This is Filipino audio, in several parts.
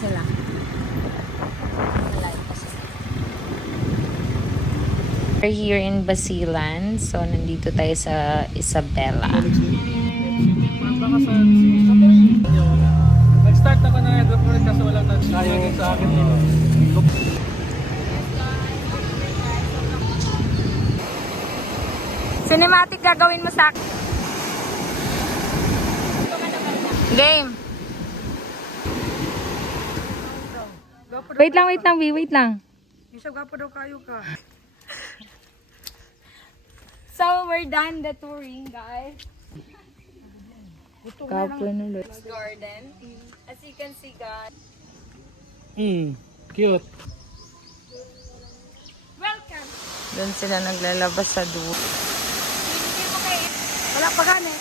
sila. Malayo pa sila. We're here in Basilan. So, nandito tayo sa Isabela. Nag-start ako ng hydroponic kasi wala nag-sayang sa akin. Cinematic gagawin mo sa akin. Game. Wait lang, B. Wait lang. Isa gapo daw kayo ka. So, we're done the touring, guys. Kapo na ulit. Garden. As you can see, guys. Cute. Welcome! Doon sila naglalabas sa dulo. Wala pa gani.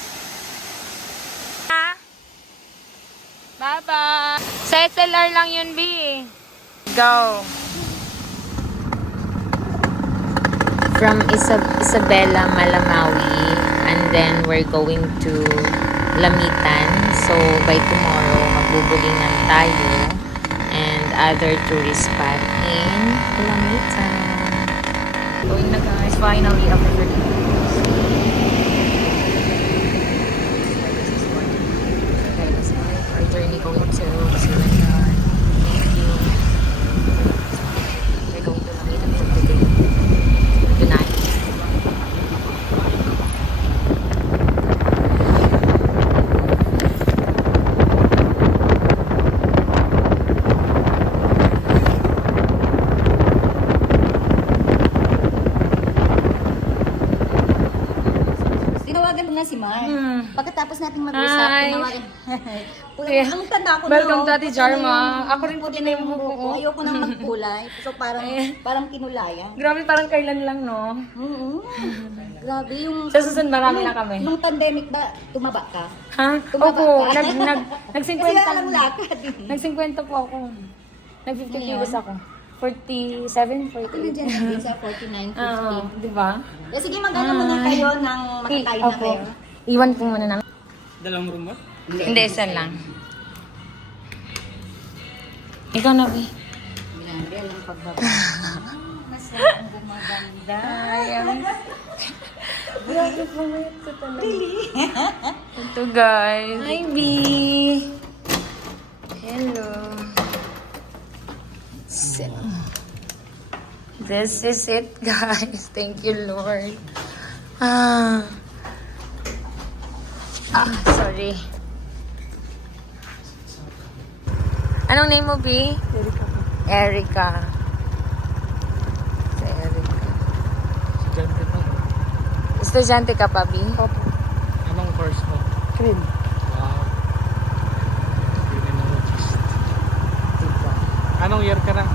Bye-bye! Sa SLR lang yun, B. Go! From Isabela, Malamawi, and then we're going to Lamitan. So, by tomorrow, magbubulingan tayo and other tourist spot in Lamitan. Going na guys, finally after 30 minutes. Our journey going to Basilan. Thank you. We're going to Lamitan for today. Good night. Tinawagan ko nga si Mar. Pagkatapos nating mag-usap, Hi. tinawagan. Yeah. Ang tanda ko Welcome to no, Ate puti Jarma. na yung- Ako rin puti na yung buhok ko. Ayoko nang magkulay. So parang kinulayan. Grabe, parang kailan lang, no? Grabe yung... Sa susunod, marami na kami. Nung pandemic ba, tumaba ka? Ha? Tumaba Opo, ka? nag-50 Kasi alam lakad. Nag-50 po ako. Nag-50 Ngayon? kilos ako. 47, 48. Ako nandiyan na din sa 49, 50. Oo, di ba? Eh, sige, mag-ano muna kayo ng makakain na Opo. kayo. Iwan ko muna namin. Dalawang room ba? Hindi, isa lang. Ikaw na, B. Grabe, alam pagbaba. Mas ang gumaganda. Grabe po ngayon sa talaga. Ito guys. Hi, B. Hello. This is it, guys. Thank you, Lord. Sorry. Anong name mo, B? Erica. Si Erica. Estudyante pa. Estudyante ka pa, B? Opo. Anong course mo? Trim. Wow. Criminologist. Anong year ka na?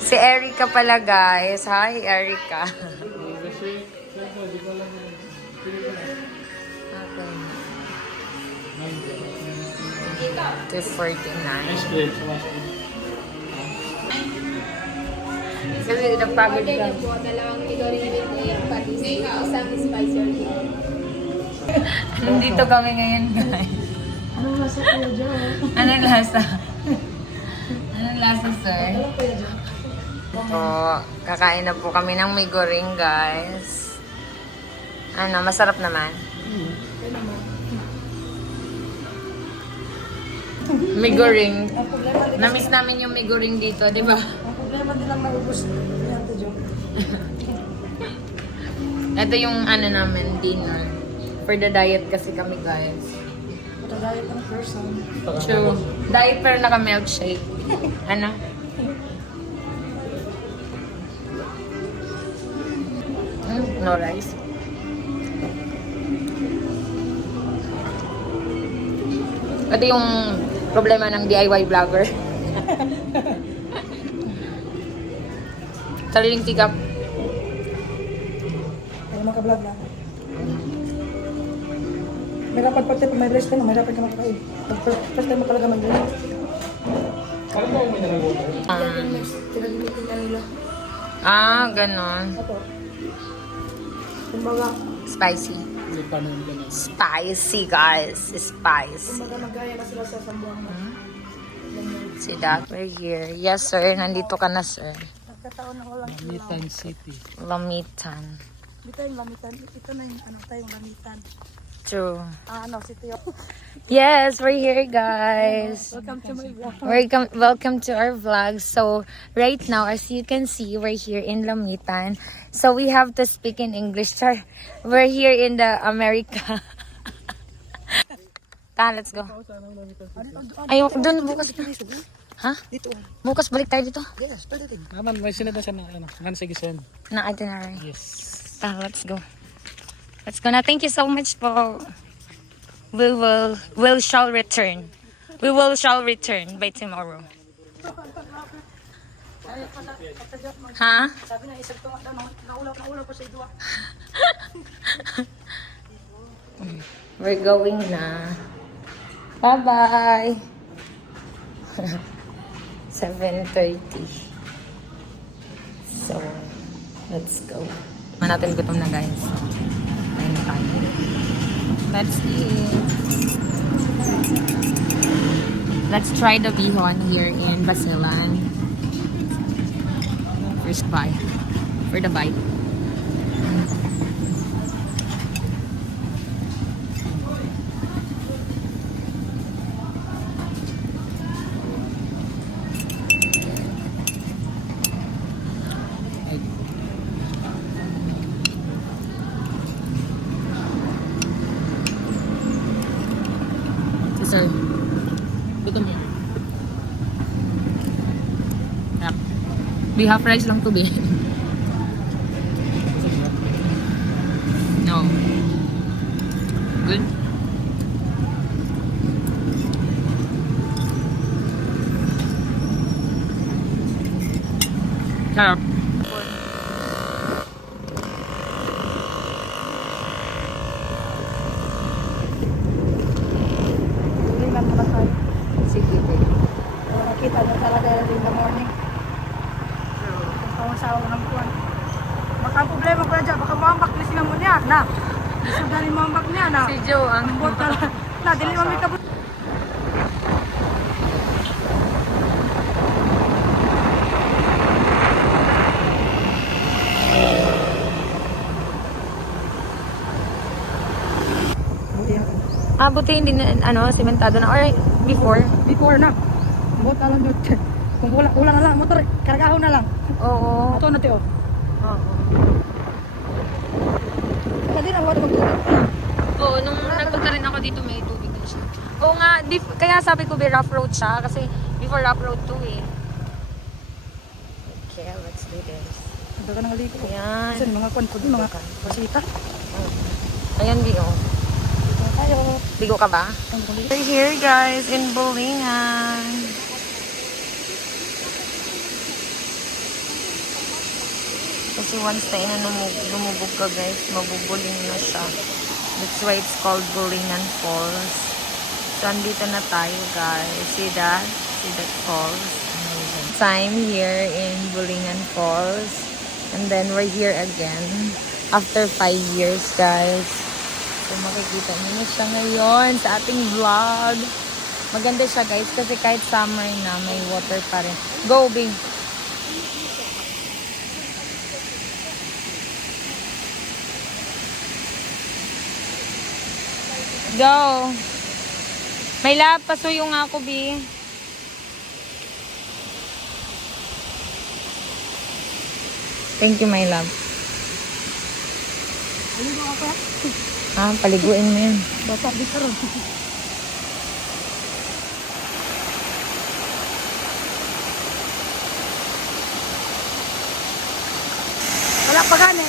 Si Erica pala, guys. Hi, Erica. Okay. 249. Nice grade. Kasi napagod ka. Po, dalawang Midori with a patty. Isang spicer. Nandito kami ngayon, guys. Anong lasa kayo dyan? Anong lasa? Anong lasa, sir? Ito, kakain na po kami ng migoring, guys. Ano, masarap naman. Migoring. Namiss namin yung migoring dito, di ba? Ang problema din lang maubos. Yan to, Joe. Ito yung ano namin, dinner. For the diet kasi kami, guys. Matagayat ang person. True. Diet pero naka-milkshake. Ano? No rice. Ito yung problema ng DIY vlogger. Sariling tikap. Kaya makablog lang. May kapag pag may rest ka na, may dapat ka makakain. First time mo talaga mag-rest. Alam mo kung may nalagotan? Pinag-meeting na nila. Ganon. Ito. Kumbaga, Spicy. Hindi pa naman ganun. Spicy, guys. Spicy. Kumbaga magaya na sila sa Sambuanga. See that? We're here. Yes, sir. Nandito ka na, sir. Nagkataon na walang ilaw. Lamitan City. Lamitan. Dito yung lamitan. Ito na yung ano tayong lamitan. True. City of... Yes, we're here, guys. Welcome to my vlog. Welcome to our vlog. So right now, as you can see, we're here in Lamitan. So we have to speak in English. Sorry, we're here in the America. Let's go. Ay, doon bukas. Ha? Dito. Bukas balik tayo dito. Yes, pwede din. Naman, may sinada siya ng ano, sige send. Na itinerary. Yes. Let's go. Let's go na. Thank you so much po. We shall return. We shall return by tomorrow. Ha? Sabi na, isang tunga daw, naulaw pa sa idwa. We're going na. Bye-bye. 7:30. So, let's go. Natin gutom na, guys. Kain na tayo. Let's eat. Let's try the bihon here in Basilan. First bite. For the bite. Sir, dito mo. Yep. We have rice lang to be. No. Good. Sarap. Hindi lang naman tayo. Sige, babe. Nakita na talaga in the morning. Kung sa unang kuwan. Baka ang problema ko na dyan, baka mambak na sila mo niya, na. Gusto na rin mambak niya, na. Si Joe ang... Ambot na lang. Na, dili mo may kabut. buti hindi na, sementado na. Or before? Before na. Ambot na lang doon. Kung ulang na lang, motor, karagahon na lang. Oo. Ito na tiyo. Oo. Kasi na, wala magtulog. Oo, nung nagpunta rin ako dito, may tubig din siya. Oo nga, kaya sabi ko, rough road siya. Kasi before rough road 2 eh. Okay, let's do this. Ito ka nang aliko. Ayan. Kasi mga kwan ko din, mga basita. Ayan, Bio. Ito tayo. Bigo ka ba? Ang kulit. We're here, guys, in Bulingan. Kasi once na lumubog ka, guys, mabubuling na siya. That's why it's called Bulingan Falls. So, andito na tayo, guys. See that? See that falls? Amazing. Time here in Bulingan Falls. And then, we're here again. After 5 years, guys. So, makikita niyo na siya ngayon sa ating vlog. Maganda siya, guys, kasi kahit summer na, may water pa rin. Go, Bing! Go! May lab, pasuyo nga ako, Bi. Thank you, my love. Aligo ako. Paliguin mo yun. Bata, di ka ron. Wala pa gani.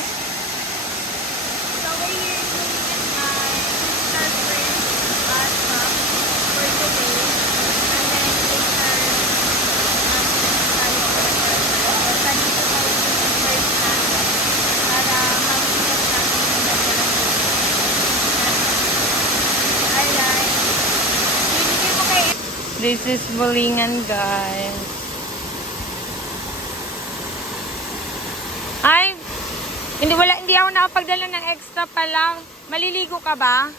This is Bulingan, guys. Ay! Hindi ako nakapagdala ng extra pa lang. Maliligo ka ba?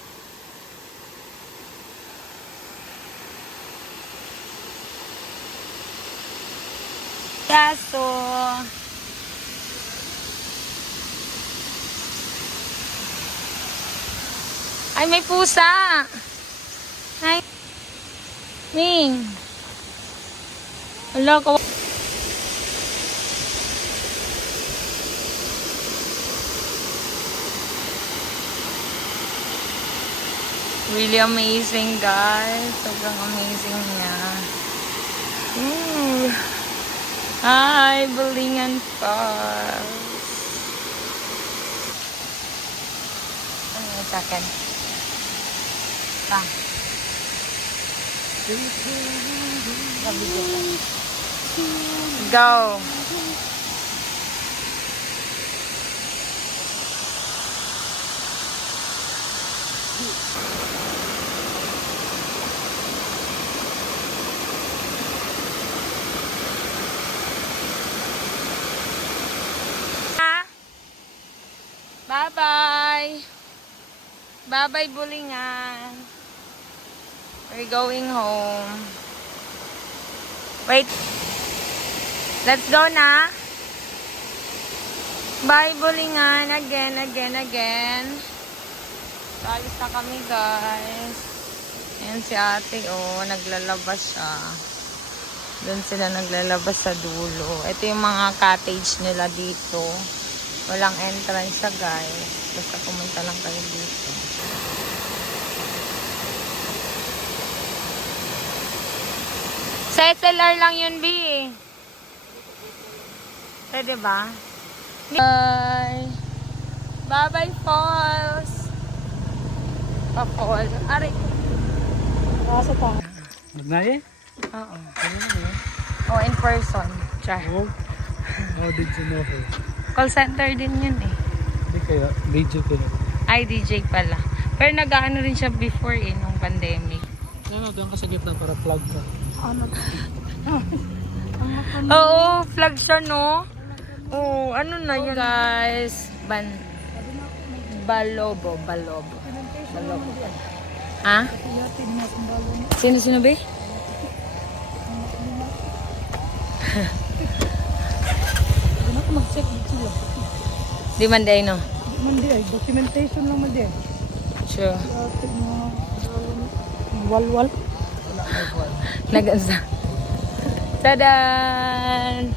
Kaso, ay, may pusa. Hi. Ming. Wala ko. Really amazing, guys. Sobrang amazing niya. Ooh. Hi, Bulingan Falls. Ano sa akin? Go. Bye-bye. Bye-bye, Bulingan. We're going home. Wait. Let's go na. Bye, Bulingan. Again. So, alis na kami, guys. Ayan si ate, oh. Naglalabas siya. Doon sila naglalabas sa dulo. Ito yung mga cottage nila dito. Walang entrance siya, guys. Basta pumunta lang kayo dito. Sa SLR lang yun, B. Pwede ba? Bye! Bye-bye, Falls! Pa-fall. Aray! Kaso pa. Magnaye? Oo. Oh, in person. Char. Oh. Oh, did you know her? Call center din yun eh. Hindi kaya, video ko na. Ay, DJ pala. Pero nag-ano rin siya before eh, nung pandemic. Ano, doon ka sa gitna para plug ka. Ano ba? Oo, flag siya, no? Oo, ano na yun? Guys, Balobo. Ha? Sino ba? Ano ko mag-check dito lang. Di man day, no? Mandi ay, documentation lang mandi ay. Sure. Ate mga walwal. Nag-asa. Tadan!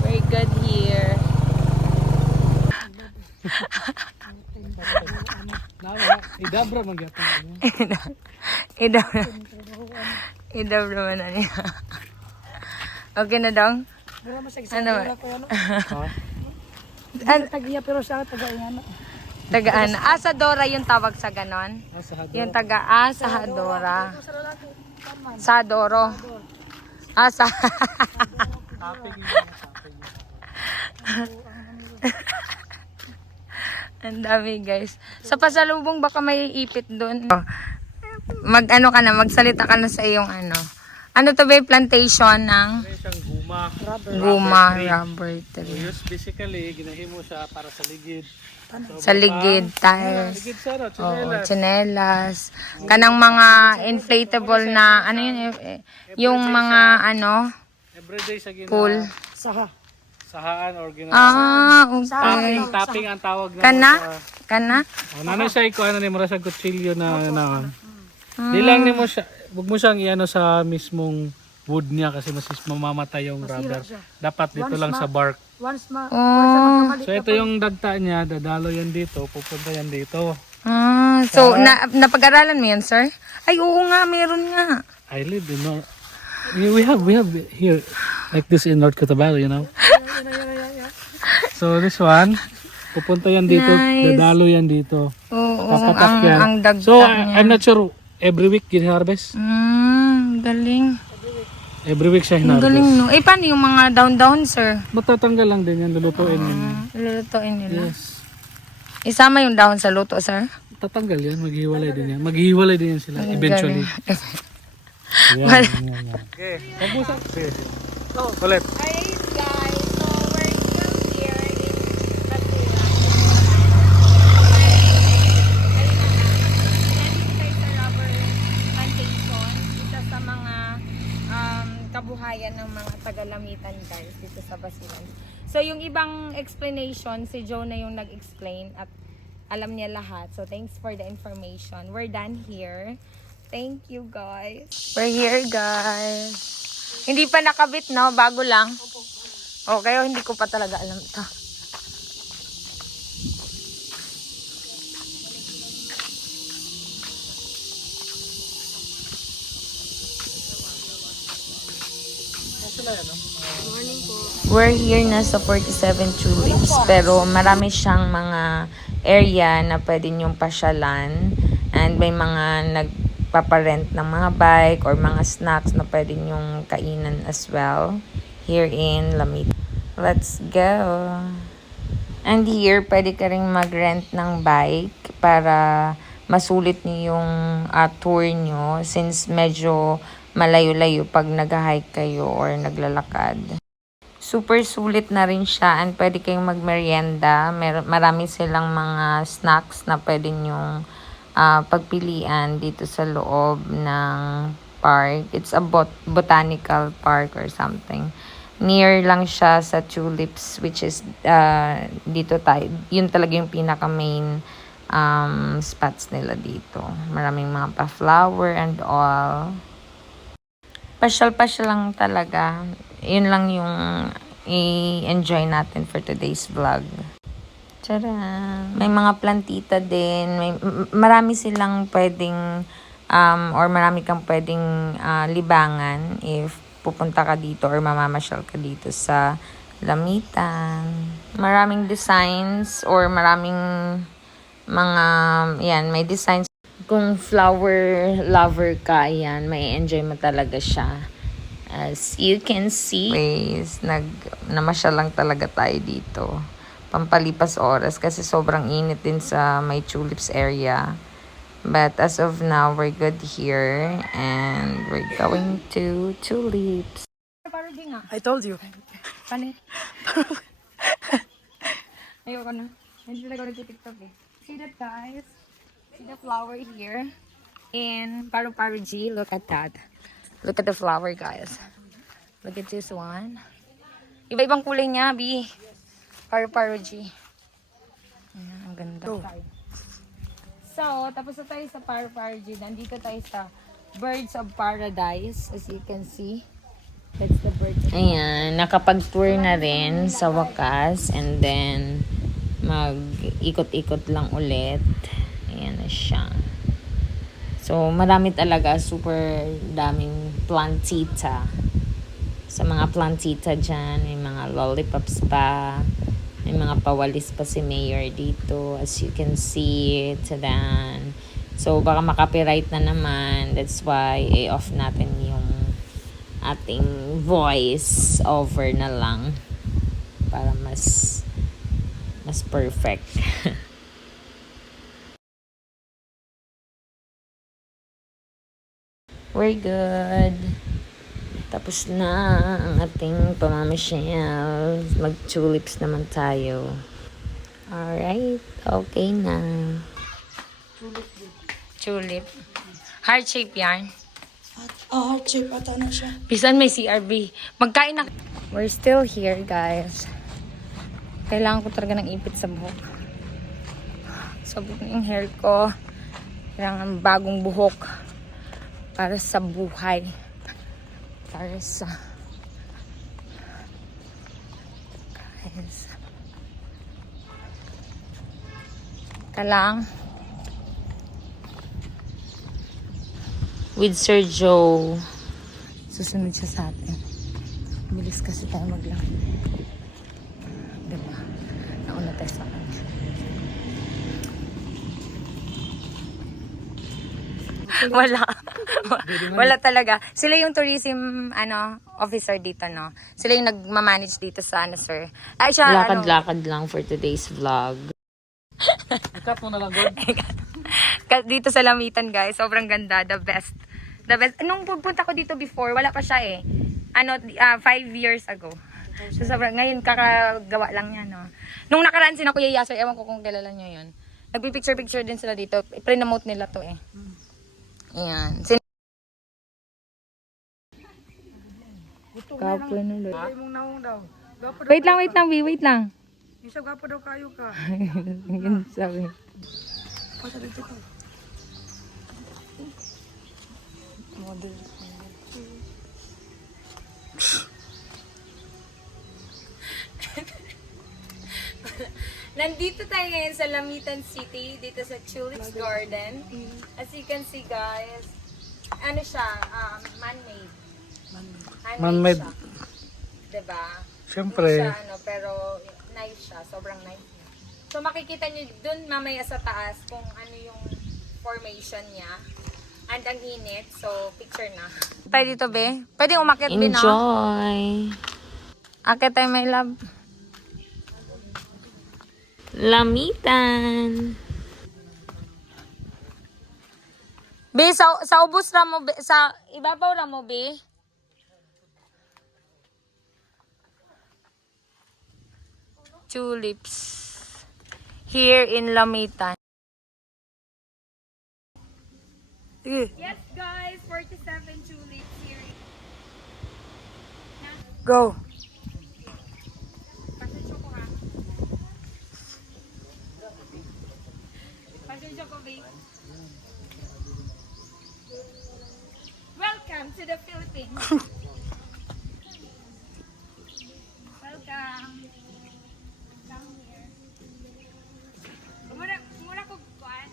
Very good here. Idabra magyapon. Idab naman na niya. Okay na daw? Wala masagsa. Ano ba? Ha? Tagiya pero sa taga-iyan. Tagaan. Asadora yung tawag sa ganon. Yung taga-Asadora. Sadoro. Asa. Ang dami, guys. Sa pasalubong baka may ipit doon. Mag-ano ka na, magsalita ka na sa iyong ano. Ano to ba yung plantation ng Siyang guma rubber tree. Use basically, ginahimo siya para sa ligid. Sa ligid, tiles. Ligid siya, no? Oo, tsinelas. Kanang mga inflatable na, ano yun, yung mga, ano, Everyday sa gina. pool. Saha. Sahaan or gina. Okay. Tapping ang tawag na. Kana? Kana? Oh, nanay siya iko ano ni mura sa kutsilyo na naon. Di lang ni mo siya, wag mo siyang iano sa mismong wood niya kasi mamamatay yung rubber. Dapat dito lang sa bark. Once Oh. So ito yung dagta niya, dadalo yan dito, pupunta yan dito. So, napag-aralan mo yan, sir? Ay, oo nga, meron nga. I live in North. We have here like this in North Cotabato, you know. So this one, pupunta yan dito, Nice. dadalo yan dito. Oo, Papatak yan. ang dagta So niya. I'm not sure every week gin-harvest. Galing. Every week siya Ang galing, hinarvest. no? Eh, paano yung mga down-down, sir? Matatanggal lang din yan, lulutuin yan. Lulutuin nila. Yes. Isama yung dahon sa luto, sir? Tatanggal yan, maghiwalay din yan. Maghiwalay din yan sila eventually. Yan, yan. Okay. Pagbusa. Sige. Ulit. Alright, guys. So, we're still here in Katira. kabuhayan ng mga taga-Lamitan guys dito sa Basilan. So yung ibang explanation, si Joe na yung nag-explain at alam niya lahat. So thanks for the information. We're done here. Thank you guys. We're here guys. Hindi pa nakabit no? Bago lang. Okay, hindi ko pa talaga alam ito. We're here na sa 47 Tulips, pero marami siyang mga area na pwede niyong pasyalan, and may mga nagpaparent ng mga bike or mga snacks na pwede niyong kainan as well here in Lamit. Let's go! And here, pwede ka rin mag-rent ng bike para masulit niyo yung tour niyo, since medyo malayo-layo pag nag-hike kayo or naglalakad. Super sulit na rin siya, and pwede kayong magmerienda. Marami silang mga snacks na pwede nyong pagpilian dito sa loob ng park. It's a botanical park or something. Near lang siya sa Tulips, which is dito tayo. Yun talaga yung pinaka main spots nila dito. Maraming mga pa-flower and all. Pasyal-pasyal lang talaga. Yun lang yung i-enjoy natin for today's vlog. Tara! May mga plantita din. Marami silang pwedeng or marami kang pwedeng libangan if pupunta ka dito or mamamasyal ka dito sa Lamitan. Maraming designs or maraming mga, yan, may designs. Kung flower lover ka, yan, may enjoy mo talaga siya. As you can see, namasyal lang talaga tayo dito. Pampalipas oras kasi sobrang init din sa may Tulips area. But as of now, we're good here and we're going to Tulips. I told you. Paano? Ayoko na. Hindi talaga ako nag-tiktok eh. See that guys? See the flower here? In Paru-Paru G. Look at that. Look at the flower guys. Look at this one. Iba-ibang kulay niya, B. Paru-Paru G. Ayan, ang ganda. So, tapos na tayo sa Paru-Paru G. Nandito tayo sa Birds of Paradise. As you can see. That's the birds. Ayan, nakapag-tour na rin sa wakas. And then, mag-ikot-ikot lang ulit. Ayan na siya. So, marami talaga. Super daming plantita. Sa mga plantita dyan, may mga lollipops pa. May mga pawalis pa si Mayor dito. As you can see, tadan. So, baka makapiright na naman. That's why, off natin yung ating voice over na lang. Para mas perfect. We're good. Tapos na ang ating pamamasyal. Mag-tulips naman tayo. Alright. Okay na. Tulip. Heart shape yan. Heart shape ata na siya. Bisan may CRB. Magkain na. We're still here guys. Kailangan ko talaga ng ipit sa buhok. Sabog na yung hair ko. Kailangan bagong buhok. Para sa buhay. Para sa guys. Kalang with Sir Joe. Susunod siya sa atin. Bilis kasi tayo maglakad. Diba? Nauna tayo sa kanya. Wala. Wala talaga. Sila yung tourism officer dito, no? Sila yung nagmamanage dito sa sir. Ay, siya, lakad-lakad lang for today's vlog. Ikat mo na lang, God. Dito sa Lamitan, guys. Sobrang ganda. The best. The best. Nung pupunta ko dito before, wala pa siya eh. 5 years ago. So, sobrang, ngayon kakagawa lang niya, no? Nung nakaraan si na Kuya Yasser, ewan ko kung kilala niyo yun. Nagpipicture-picture din sila dito. I-promote nila to eh. Ayan. Gusto ko Kapoy na na Lord. lang. Mong naong daw. Gapo daw. Wait lang, Bi. Wait lang. Isa gapo daw kayo ka. Yun sabi. Pasa dito ko. Model. Nandito tayo ngayon sa Lamitan City, dito sa Tulips Garden. As you can see guys, ano siya, man-made. Man-made. Siya. Diba? Siyempre. Hindi siya ano, pero nice siya, sobrang nice niya. So makikita nyo dun mamaya sa taas kung ano yung formation niya. And ang init, so picture na. Tayo dito, be. Pwede umakyat, be, no? Enjoy! Akit tayo, my love. Lamitan. Be, sa ubos ra mo, be, sa ibabaw ra mo, be. Tulips. Here in Lamitan. Sige. Yes, guys, 47 tulips here. Go. Pasensya ko, ha? Pasensya ko, babe. Welcome to the Philippines. Welcome. Come here. Mura ko kuan.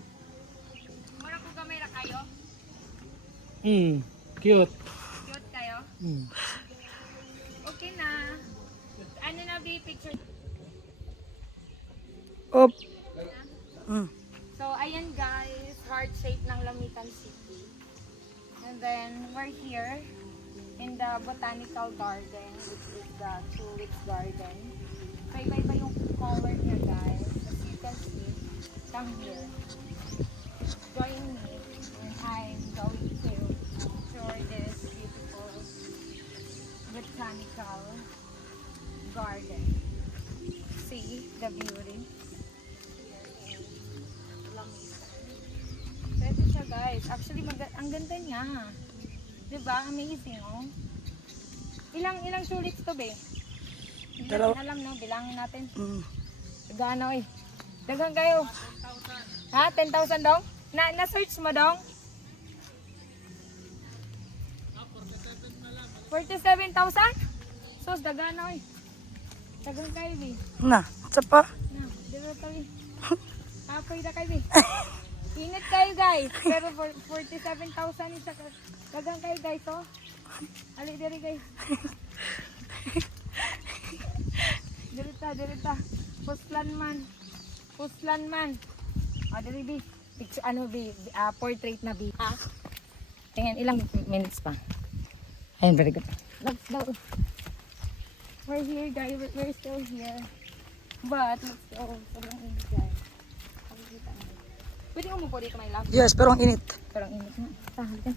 Mura ko gamay ra kayo. Cute. Cute kayo. Okay na. Ano na, babe, picture? Up. So, ayan guys, heart shape ng Lamitan City. And then, we're here in the Botanical Garden, which is the Tulips Garden. So, iba-iba yung color niya, guys. As you can see, come here. Join me, and I'm going to tour this beautiful Botanical Garden. See the beauty. Pwede siya guys. Actually, ang ganda niya. Diba? Amazing, oh. Ilang tulips to, be? Hindi Dalawa. natin alam, no? Bilangin natin. Gano, eh. Dagang kayo. Ha? 10,000 dong? Na-search mo dong? 47,000? Sus, dagano, eh. Dagang kayo, be. Na, sa pa. Na, dito tayo. Apoy na kayo, be. Ingat kayo guys. Pero 47,000 isa. Dagang kayo guys, oh. Ali diri guys. Dirita. Puslan man. O, diri bi. Picture, ano bi, portrait na bi. Ha? Tingnan, ilang minutes pa. Ayun, very good. Let's go. We're here guys. We're still here. But, let's go. Sobrang init guys. Pakikita natin. Pwede mo po dito, my love. Yes, pero ang init. Pero ang init na. Sahal din.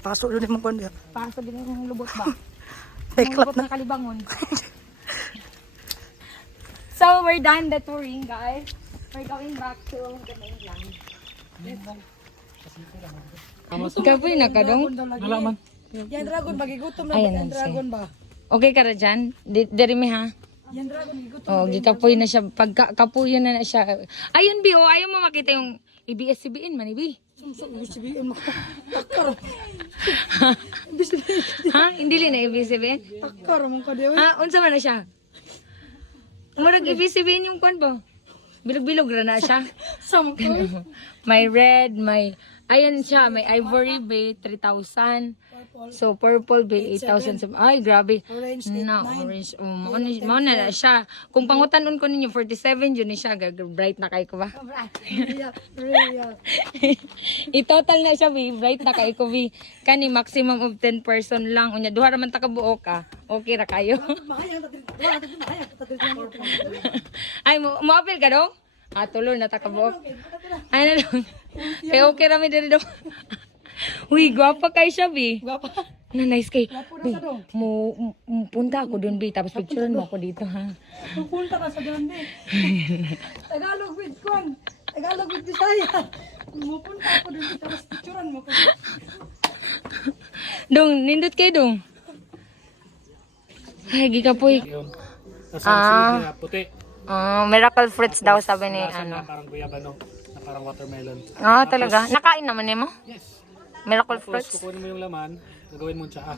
Pasok doon yung kundi. Paso din yung lubot ba? Fake Yung lap lubot na. na kalibangon. So, we're done the touring, guys. We're going back to the mainland. Ikaw po yung nakadong? Wala man. Yan dragon, magigutom na Ayan ba? Yan lang siya. dragon ba? Okay ka na dyan? Dari mi ha? Yan dragon, magigutom. Oh, gikapoy na siya. Pagkapoy na siya. Ayun, Bi, oh, ayaw mo makita yung ABS-CBN man, Bi. Sumsum, sabihin mo. Takar. Ha? Hindi na ABS-CBN? Takar, mong kadewa. Ha? Unsa man na siya? Murag ABS-CBN yung kwan ba? Bilog-bilog ra na siya. Sama ko. May red, may... Ayan siya, may ivory bay, 3,000. So, purple bay, 8,000. Ay, grabe. Orange, Na, orange. Mo na siya. Kung pangutanon ko ninyo, 47 yun siya. Bright na kayo ko ba? Real. I-total na siya, Bi. Bright na kayo ko, Bi. Kani, maximum of 10 person lang. Unya, duha raman takabuo ka. Okay ra kayo. Ay, mo-appeal ka dong? Tuloy na takabuo. Ano dong? Kaya okay rami diri dong. Uy, gwapa kay siya, Bi. Gwapa. Na nice kay. Bi, dong. punta ako doon, Bi. Tapos picturean mo ako dito, ha? Pupunta ka sa grande. Tagalog with Kwan. Tagalog with Bisaya. Pupunta ako doon tapos picturean mo ko. Dong, nindot kay dong. Ay, gigapoy. Yun. Tapos ang sunod niya, puti. Miracle fruits daw sabi ni Lasa ano. na parang guyabano, na parang watermelon. Talaga? Nakain naman niya mo? Yes. Miracle Tapos fruits? kukunin mo yung laman, gagawin mo tsaa.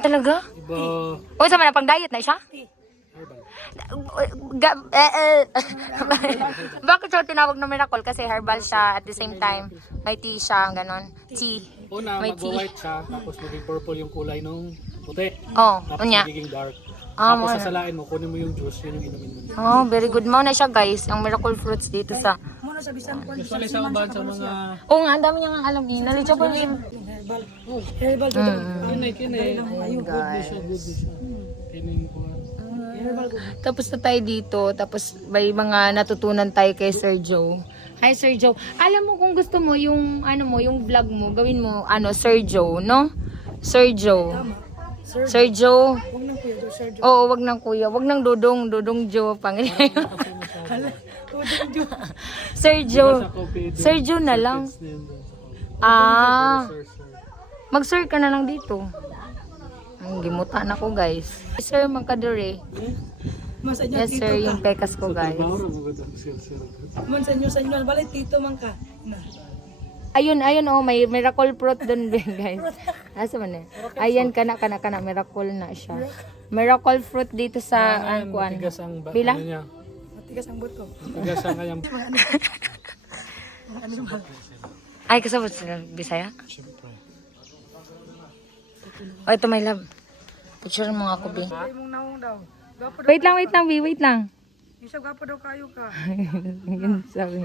Talaga? Iba, Sa mga pang diet na siya? herbal. Bakit siya tinawag na miracle? Kasi herbal siya at the same time may tea siya, ganon. Tea. Una, May tea. mag-white siya, tapos maging purple yung kulay nung puti. Tapos Unya. magiging dark. Ah, Tapos mga- sasalain mo, kunin mo yung juice, yun yung inumin mo. Very good. Mao na siya guys, ang miracle fruits dito sa... Muna sa bisan ko. Usually sa uban sa mga... Nga, ang dami niya nga alam. Knowledge pa rin. Herbal. Herbal to daw. Kinay. Good na siya. Kining ko. Herbal ko. Tapos na tayo dito. Tapos may mga natutunan tayo kay Sir Joe. Hi Sir Joe. Alam mo kung gusto mo yung yung vlog mo, gawin mo Sir Joe, no? Sir Joe. Sir Joe. Huwag nang kuya daw, Sir Joe. Oo, wag nang kuya. Wag nang Dudong Joe. Panginoon. Sir Joe. Sir Joe na lang. Mag-sir ka na lang dito. Ang gimutan ako guys. Sir, magkadure. Masa niyo Yes tito sir, ka. yung pekas ko guys. Man sa inyo. Balay tito man ka. Na. Ayun, may miracle fruit dun din guys. Asa man eh? Ayan, kana, miracle na siya. Miracle fruit dito sa, kuan. Matigas ang Bila? ano niya. Matigas ang buot ko. Matigas ang kanyang... Ay, kasabot sila, Bisaya? Siyempre. Ito my love. Picture mo nga ako, Bi. Ay mong naong daw. Gapo daw. Wait lang, Bi, wait lang. Isa gapo daw kayo ka. Yun sabi.